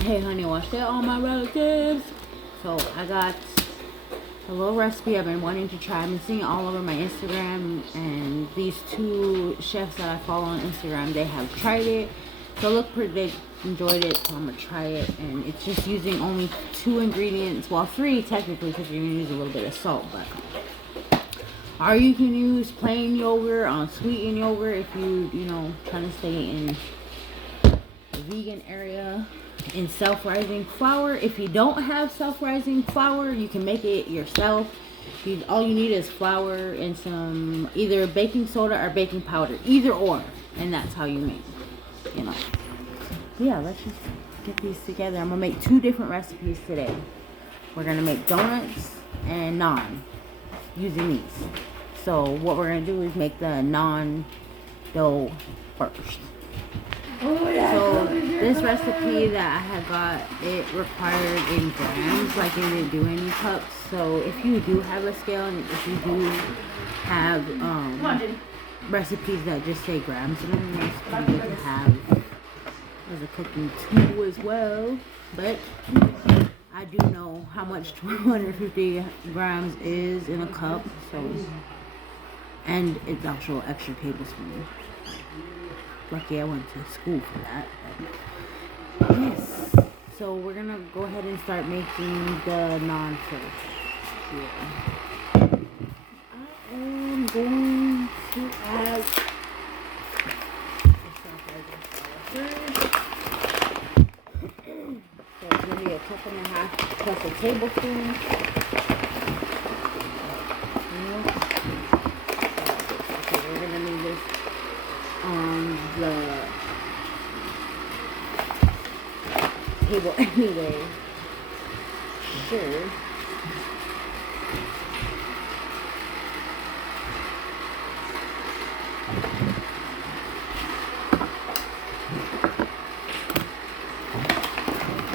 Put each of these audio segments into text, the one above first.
Hey honey, watch that, all my relatives. So I got a little recipe I've been wanting to try. I've been seeing it all over my Instagram, and these two chefs that I follow on Instagram, they have tried it. So look pretty, they enjoyed it, so I'm gonna try it. And it's just using only 2 ingredients, well 3 technically, because you're gonna use a little bit of salt, but or you can use plain yogurt, sweetened yogurt if you know, trying to stay in the vegan area. In self-rising flour, if you don't have self-rising flour, you can make it yourself. All you need is flour and some either baking soda or baking powder, either or, and that's how you make, you know. Yeah, let's just get these together. I'm gonna make 2 different recipes today. We're gonna make donuts and naan using these. So what we're gonna do is make the naan dough first. So this recipe that I had got, it required in grams, like it didn't do any cups. So if you do have a scale, and if you do have recipes that just say grams in them, it's pretty good to have as a cooking tool as well. But I do know how much 250 grams is in a cup, so, and it's actual extra tablespoon. Lucky I went to school for that. But yes. So we're gonna go ahead and start making the naan first. Yeah. I am going to add first. So it's gonna be a cup and a half plus a tablespoon. Okay, we're gonna need this on the table anyway. Sure.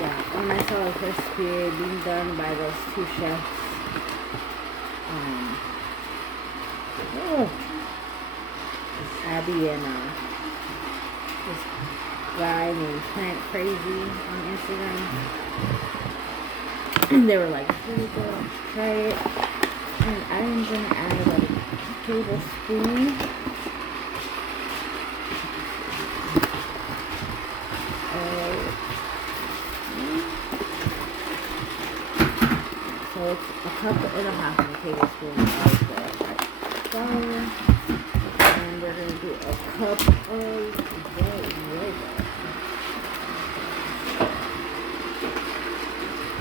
Yeah, when I saw the recipe being done by those 2 chefs, Abby and this guy named Plant Crazy on Instagram. And they were like, here we go, try it. And I'm gonna add like a tablespoon so it's a cup and a half of a tablespoon of the flour. And we're going to do a cup of white yogurt.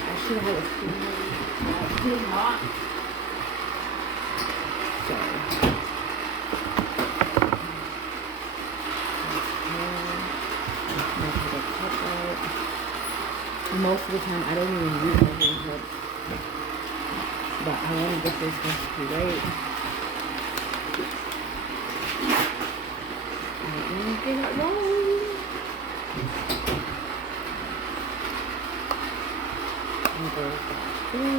I should have a spoon ready. It's too hot. Sorry. Most of the time, I don't even use measuring cups. But I want to get this recipe right. Get it rolling. And go back there.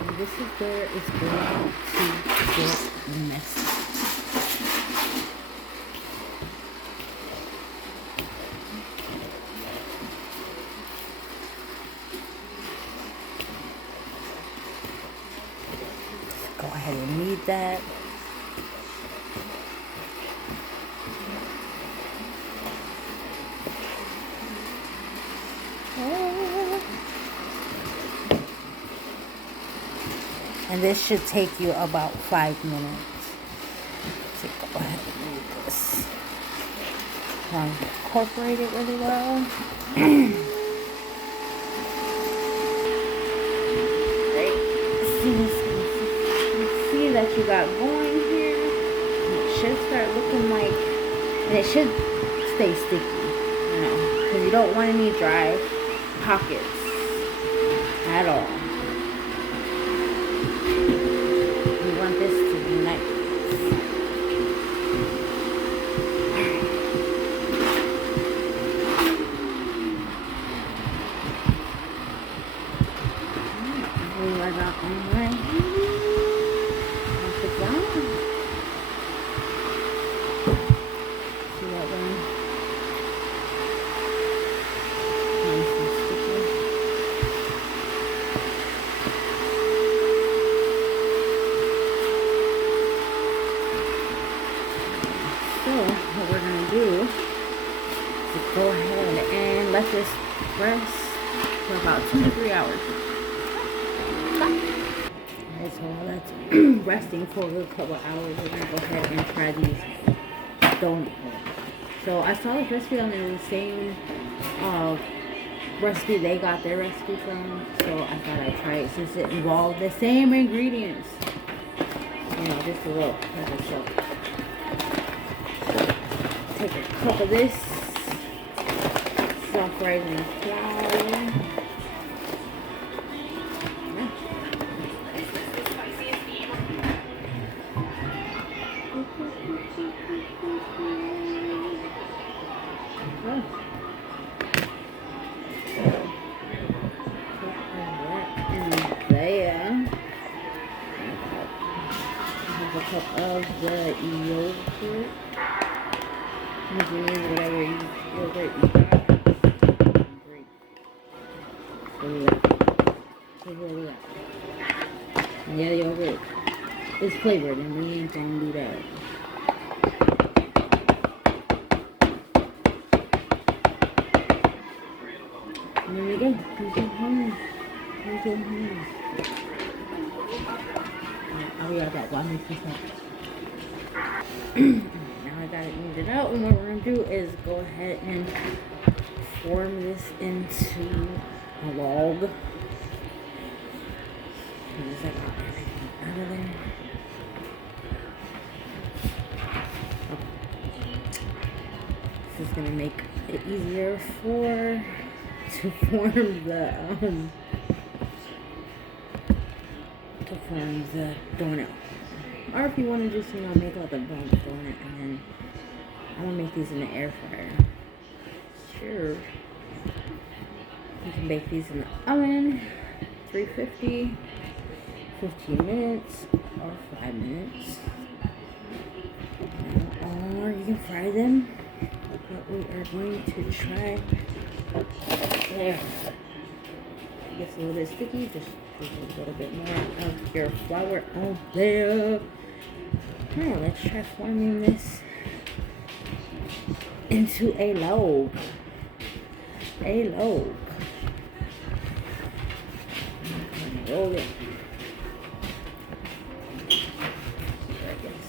And this is where it's going to get messy. Go ahead and knead that. And this should take you about 5 minutes. So go ahead and knead this. Want to incorporate it really well. That you got going here, and it should start looking like, and it should stay sticky, you know, because you don't want any dry pockets at all. You want this to be nice. We are not on right. let this rest for about 2 to 3 hours. Alright, so while that's resting for a couple hours, we're gonna go ahead and try these donuts. So I saw this recipe on the same recipe they got their recipe from, so I thought I'd try it since it involved the same ingredients. You know, just a little pepper. So take a cup of this soft rising flour. A cup of the yogurt. You can use whatever yogurt you got. Great. Look at that. Yeah, the yogurt is flavored and we ain't gonna do that. And there we go. Here's your home. Here's your home. Oh yeah, that one makes me Now I got it kneaded out, and what we're gonna do is go ahead and form this into a log. Because I got everything out of there. This is gonna make it easier to form the donut. Or if you want to just, make like a donut and then I'm gonna make these in the air fryer. Sure. You can bake these in the oven, 350, 15 minutes or 5 minutes. Or you can fry them. But we are going to try there. It gets a little bit sticky, just a little bit more of your flour out there. Now let's try forming this into a log. Roll it. I guess.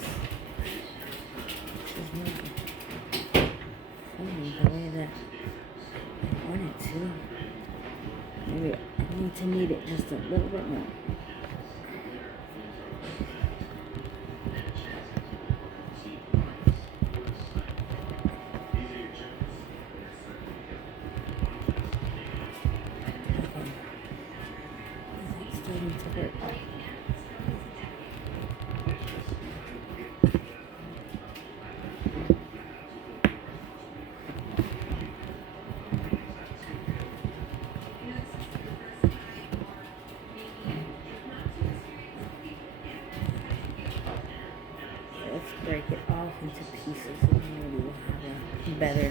This is forming the way that I want it to. Maybe I need to knead it just a little bit more. Break it off into pieces and maybe we'll have a better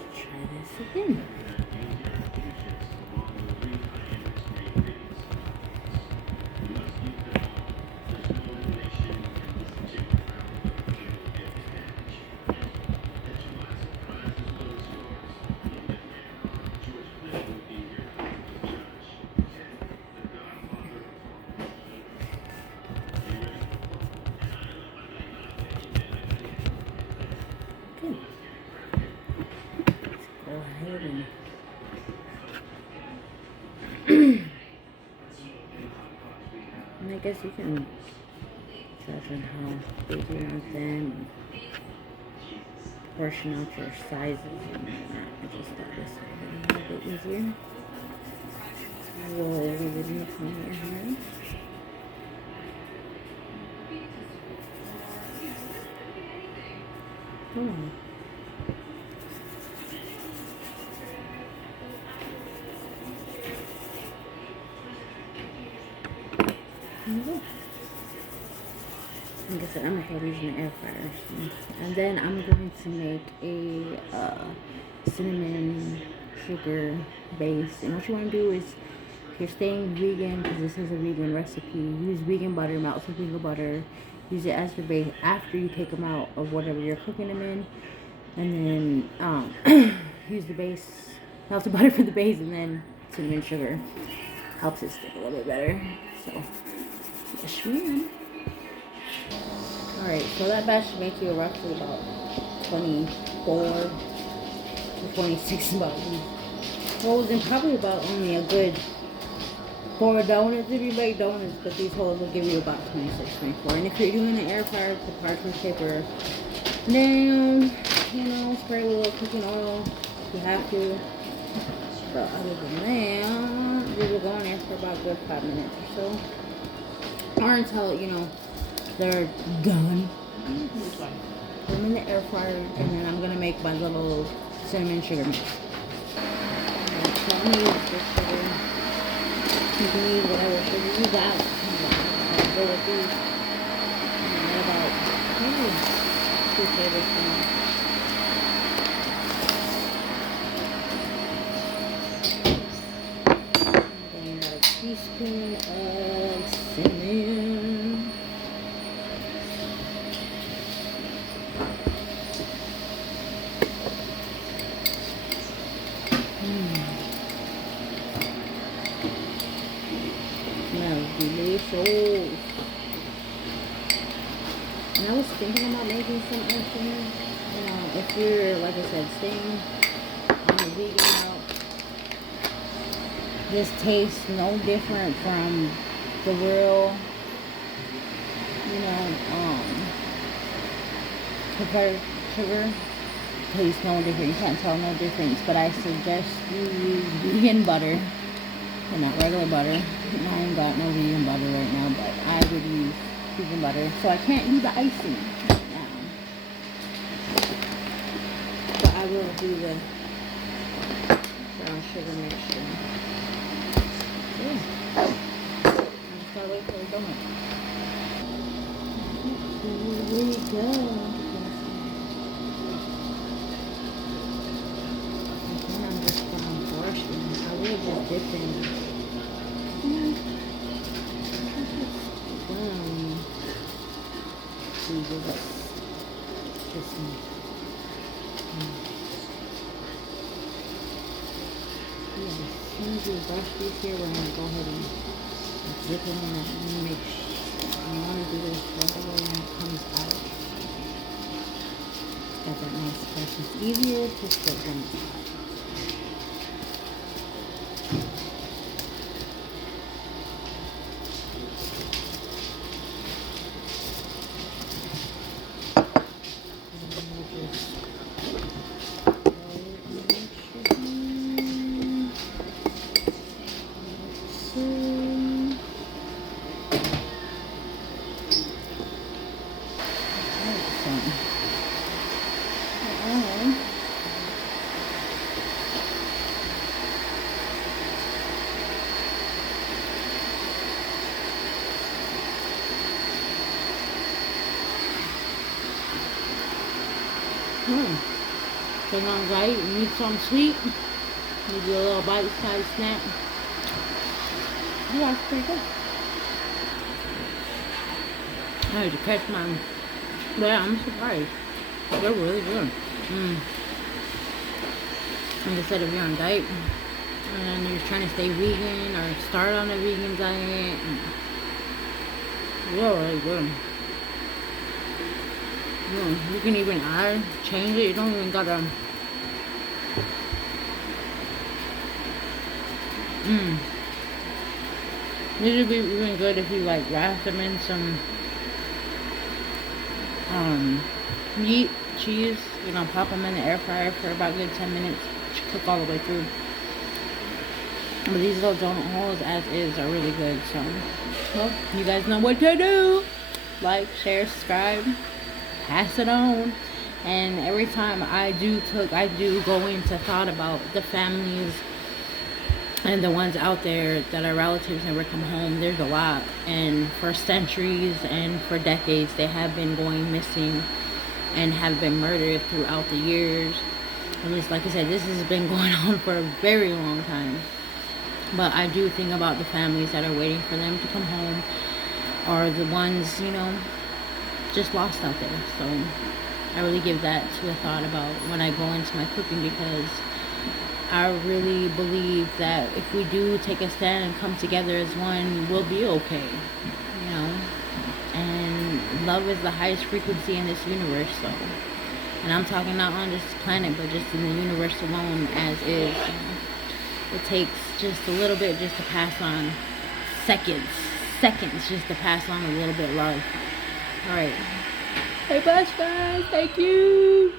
Let's try this again. And I guess you can judge on how big you want them, portion out your sizes and whatnot. I just thought this would be a little bit easier. Roll everything from your hand. Oh. Like I said, I'm gonna throw these in the air fryer, and then I'm going to make a cinnamon sugar base. And what you want to do is you're staying vegan, because this is a vegan recipe, use vegan butter, melt some vegan butter, use it as the base after you take them out of whatever you're cooking them in, and then use the base, melt the butter for the base, and then cinnamon sugar helps it stick a little bit better. So yes, ma'am. Alright, so that batch should make you roughly about 24 to 26 rolls, and probably about only a good 4 donuts if you make donuts, but these holes will give you about 26, 24. And if you're doing the air fryer, put parchment paper down, you know, spray with a little cooking oil if you have to. But other than that, they will go in there for about a good 5 minutes or so. Or until, you know, they're done. Put them in the air fryer, and then I'm gonna make my little cinnamon sugar mix. So I'm gonna use this sugar. You can use whatever sugar you got. Go with these. And about 2 tablespoons. And then about a teaspoon of cinnamon. Smells delicious. And I was thinking about making some extra. You know, if you're, like I said, staying on the vegan route, this tastes no different from the real, you know, prepared sugar. Tastes no different. You can't tell no difference. But I suggest you use vegan butter and not regular butter. I ain't got no vegan butter right now, but I would use vegan butter. So I can't do the icing right now. But I will do the brown sugar mixture. Yeah. I just gotta wait for the donut. Here we go. I will just dip in. As soon as you brush these here, we're going to go ahead and dip it in that and make sure. You want to do this right away when it comes out. Got that nice press. It's easier to split when it's hot. So now, right, you need something sweet. Maybe a little bite-sized snack. Yeah, it's pretty good. I had to catch mine. Yeah, I'm surprised. They're really good. Like I said, if you're on a diet and you're trying to stay vegan or start on a vegan diet, they're really good. You can even change it. You don't even gotta. This would be even good if you like wrap them in some meat, cheese. You know, pop them in the air fryer for about a good 10 minutes. Cook all the way through. But these little donut holes, as is, are really good. So, well, you guys know what to do. Like, share, subscribe. Pass it on. And every time I do cook, I do go into thought about the families and the ones out there that are relatives never come home. There's a lot, and for centuries and for decades they have been going missing and have been murdered throughout the years. And it's like I said, this has been going on for a very long time. But I do think about the families that are waiting for them to come home, or the ones, you know, just lost out there. So I really give that to a thought about when I go into my cooking, because I really believe that if we do take a stand and come together as one, we'll be okay, you know. And love is the highest frequency in this universe. So, and I'm talking not on this planet, but just in the universe alone as is. It takes just a little bit just to pass on seconds just to pass on a little bit of love. All right. Hey, bless guys. Thank you.